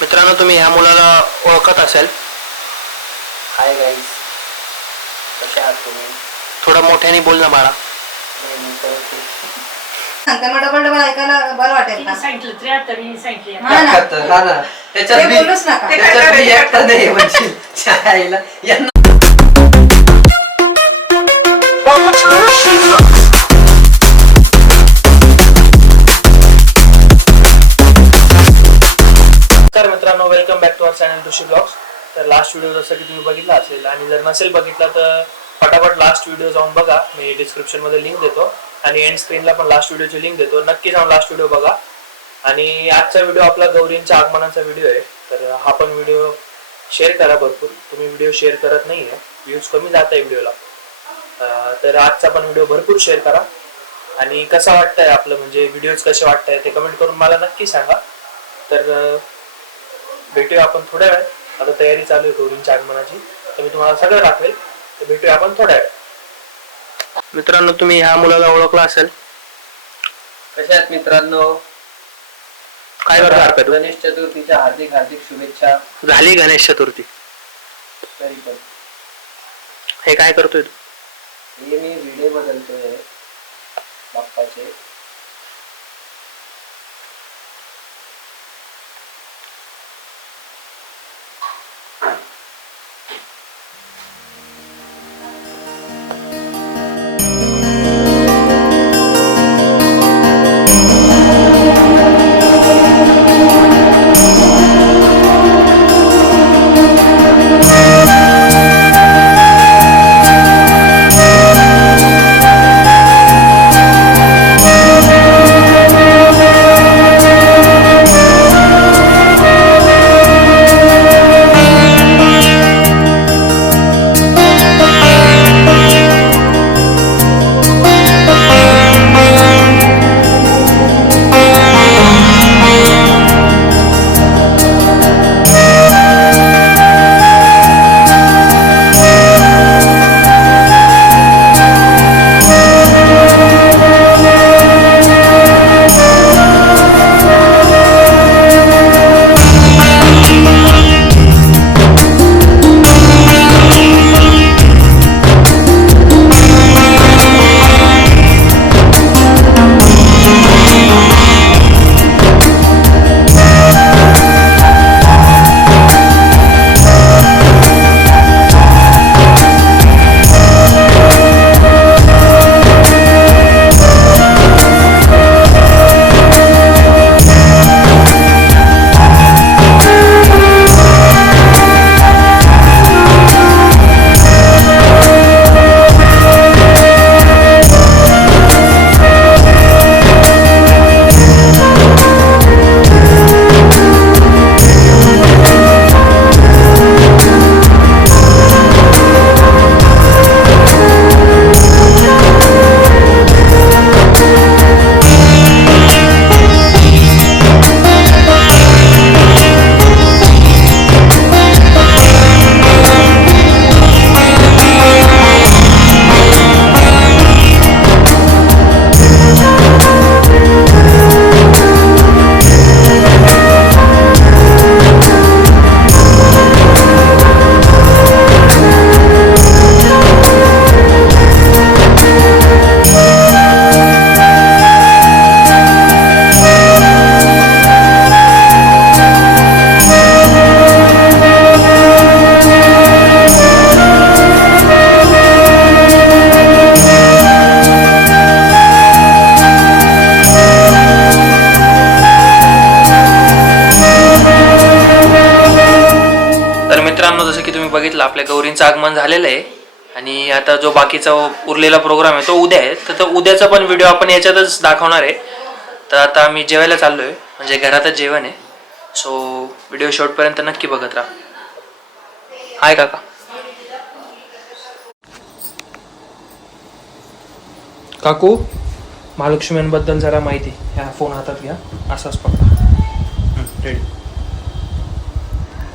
मित्रांनो तुम्ही ह्या मुलाला ओळखत असेल हाय गाईज कसे आहात तुम्ही थोडं मोठ्याने बोल ना बाळा डबल डबल ऐकायला बरं वाटेल ना सांगितलं त्र्याहत्तर मी सांगितलं हा ना. हा. त्याच्यात बी-. त्याच्यात बी एकटा नाही म्हणजे. यांना लास्ट व्हिडिओ जसं की तुम्ही बघितला असेल आणि जर नसेल बघितला तर फटाफट लास्ट व्हिडिओ जाऊन बघा. मी डिस्क्रिप्शनमध्ये लिंक देतो. आणि एंड स्क्रीनला पण लास्ट व्हिडिओची लिंक देतो. नक्की जाऊन लास्ट व्हिडिओ बघा. आणि आजचा व्हिडिओ आपला गौरींच्या आगमनाचा व्हिडिओ आहे. तर हा पण व्हिडिओ शेअर करा भरपूर. तुम्ही व्हिडिओ शेअर करत नाही आहे व्ह्यूज कमी जात आहे व्हिडिओला तर आजचा पण व्हिडिओ भरपूर शेअर करा. आणि कसा वाटतंय आपलं? म्हणजे व्हिडिओज कसे वाटत आहे ते कमेंट करून मला नक्की सांगा. तर भेटूया आपण थोड्या वेळ आता तयारी चालू आहे गौरींच्या आगमनाची. तर मी तुम्हाला सगळं दाखवेल. तर भेटूया आपण थोड्या वेळ. मित्रांनो तुम्ही ह्या मुलाला ओळखला असेल. कसे आहात मित्रांनो? काय करतो हरकत? गणेश चतुर्थीच्या हार्दिक हार्दिक शुभेच्छा. झाली गणेश चतुर्थी. तरी पण. हे काय करतोय तू? हे मी व्हिडिओ बदलतोय. बाप्पाचे. मित्रांनो जसं की तुम्ही बघितलं आपल्या गौरींचं आगमन झालेलं आहे. आणि आता जो बाकीचा उरलेला प्रोग्राम आहे तो उद्या आहे. तर तो उद्याचा पण व्हिडिओ आपण याच्यातच दाखवणार आहे. तर आता आम्ही जेवायला चाललो आहे म्हणजे घरातच जेवण आहे. सो व्हिडिओ शॉर्टपर्यंत नक्की बघत राहा. हाय काका. काकू महालक्ष्म्यांबद्दल जरा माहिती. ह्या फोन हातात घ्या. असाच पकडा. रेडी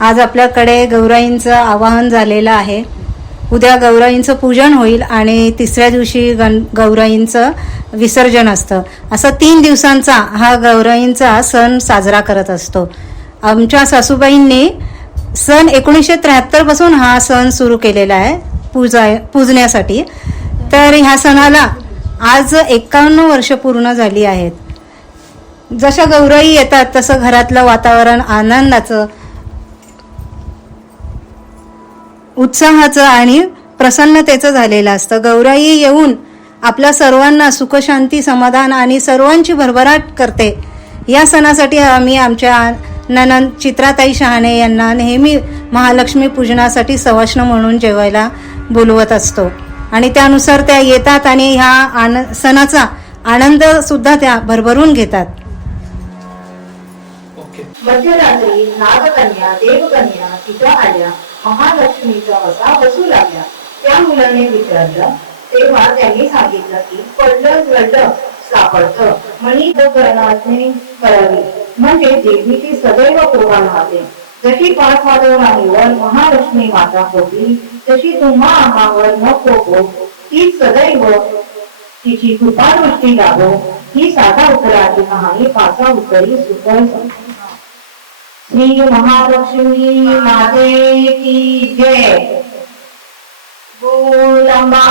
आज आपल्याकडे गौराईंचं आवाहन झालेलं आहे. उद्या गौराईंचं पूजन होईल आणि तिसऱ्या दिवशी गण गौराईंचं विसर्जन असतं. असं तीन दिवसांचा हा गौराईंचा सण साजरा करत असतो. आमच्या सासूबाईंनी सण एकोणीसशे त्र्याहत्तरपासून हा सण सुरू केलेला आहे पूजा पूजण्यासाठी. तर ह्या सणाला आज एकावन्न वर्ष पूर्ण झाली आहेत. जशा गौराई येतात तसं घरातलं वातावरण आनंदाचं उत्साहाचं आणि प्रसन्नतेचं झालेलं असतं. गौराई येऊन आपल्या सर्वांना सुखशांती समाधान आणि सर्वांची भरभराट करते. या सणासाठी आम्ही आमच्या ननंद चित्राताई शहाणे यांना नेहमी महालक्ष्मी पूजनासाठी सवाष्ण म्हणून जेवायला बोलवत असतो. आणि त्यानुसार त्या येतात आणि ह्या आन सणाचा आनंद सुद्धा त्या भरभरून घेतात. मध्यरात्री नागकन्या देवकन्या तिथं आल्या. महालक्ष्मीचा वसा बसू लागला. त्या मुलाने विचारलं तेव्हा त्यांनी सांगितलं की पडलं जडलं सापडतं. मणी करणाने करावी. म्हणजे देवीची सदैव कृपा राहते. जशी पाच माधवराणीवर महालक्ष्मी माता होती तशी तुम्हा आम्हावर नको हो ती सदैव तिची कृपादृष्टी लाभो. ही साधा उत्तराची कहाणी पाचा उत्तरी सुकर श्री महालक्ष्मी माते की जय। गोलंबा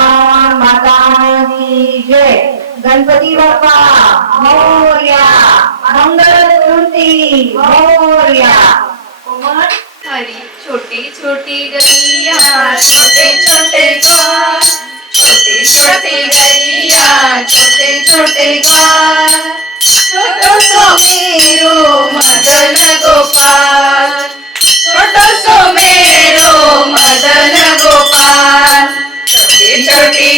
माता की जय। गणपती बाप्पा मोर्या। मंगलमूर्ती मोर्या। उमर हरी छोटी छोटी गैया छोटे छोटे घर छोटे छोटे गैया छोटे छोटे घर छोटो छोटे मेरो मदन गोपाल। छोटो सो मदन गोपाल छोटी छोटी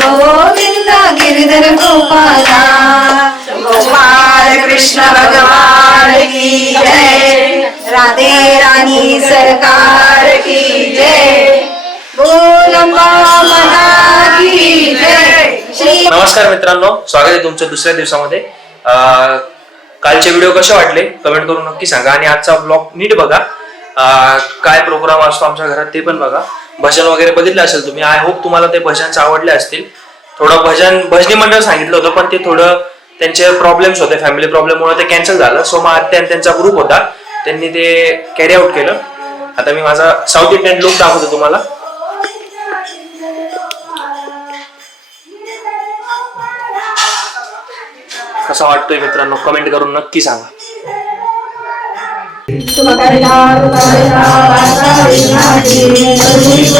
गोविंद गिरिधर गोपाला गोपाल कृष्ण भगवान की जय राधे रानी सरकार की जय की जय नमस्कार मित्रांनो स्वागत आहे तुमचं दुसऱ्या दिवसामध्ये. कालचे व्हिडिओ कसे वाटले? कमेंट करून नक्की सांगा. आणि आजचा ब्लॉग नीट बघा. काय प्रोग्राम असतो आमच्या घरात ते पण बघा. भजन वगैरे बघितलं असेल तुम्ही. आय होप तुम्हाला ते भजन आवडले असतील. थोडं भजन भजनी मंडळ सांगितलं होतं पण ते थोडं त्यांचे प्रॉब्लेम्स होते फॅमिली प्रॉब्लेममुळे ते कॅन्सल झालं. सो मग आत्या त्यांचा ग्रुप होता. त्यांनी ते कॅरी आउट केलं. आता मी माझा साऊथ इंडियन लुक दाखवतो तुम्हाला. कसा वाटतोय मित्रांनो? कमेंट करून नक्की सांगा. तुम्हाला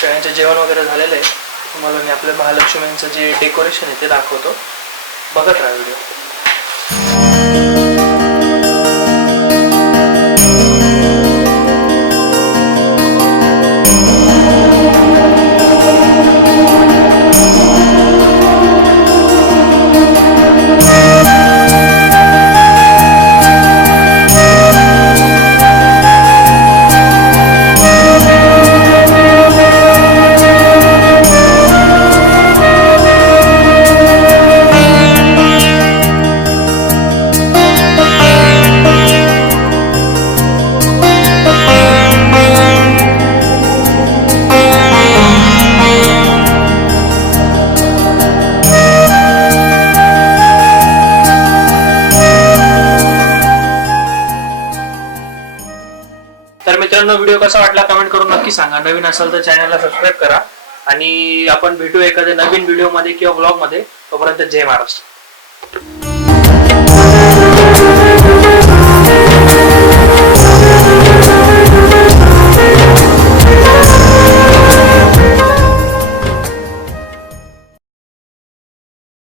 सगळ्यांचं जेवण वगैरे झालेलं आहे. तुम्हाला मी आपल्या महालक्ष्मींचं जे डेकोरेशन आहे ते दाखवतो. बघत राहा व्हिडिओ कसा वाटला कमेंट करून नक्की सांगा. नवीन असाल तर चॅनलला सबस्क्राईब करा. आणि आपण भेटू एखाद्या नवीन व्हिडिओमध्ये किंवा ब्लॉगमध्ये तोपर्यंत जय महाराष्ट्र.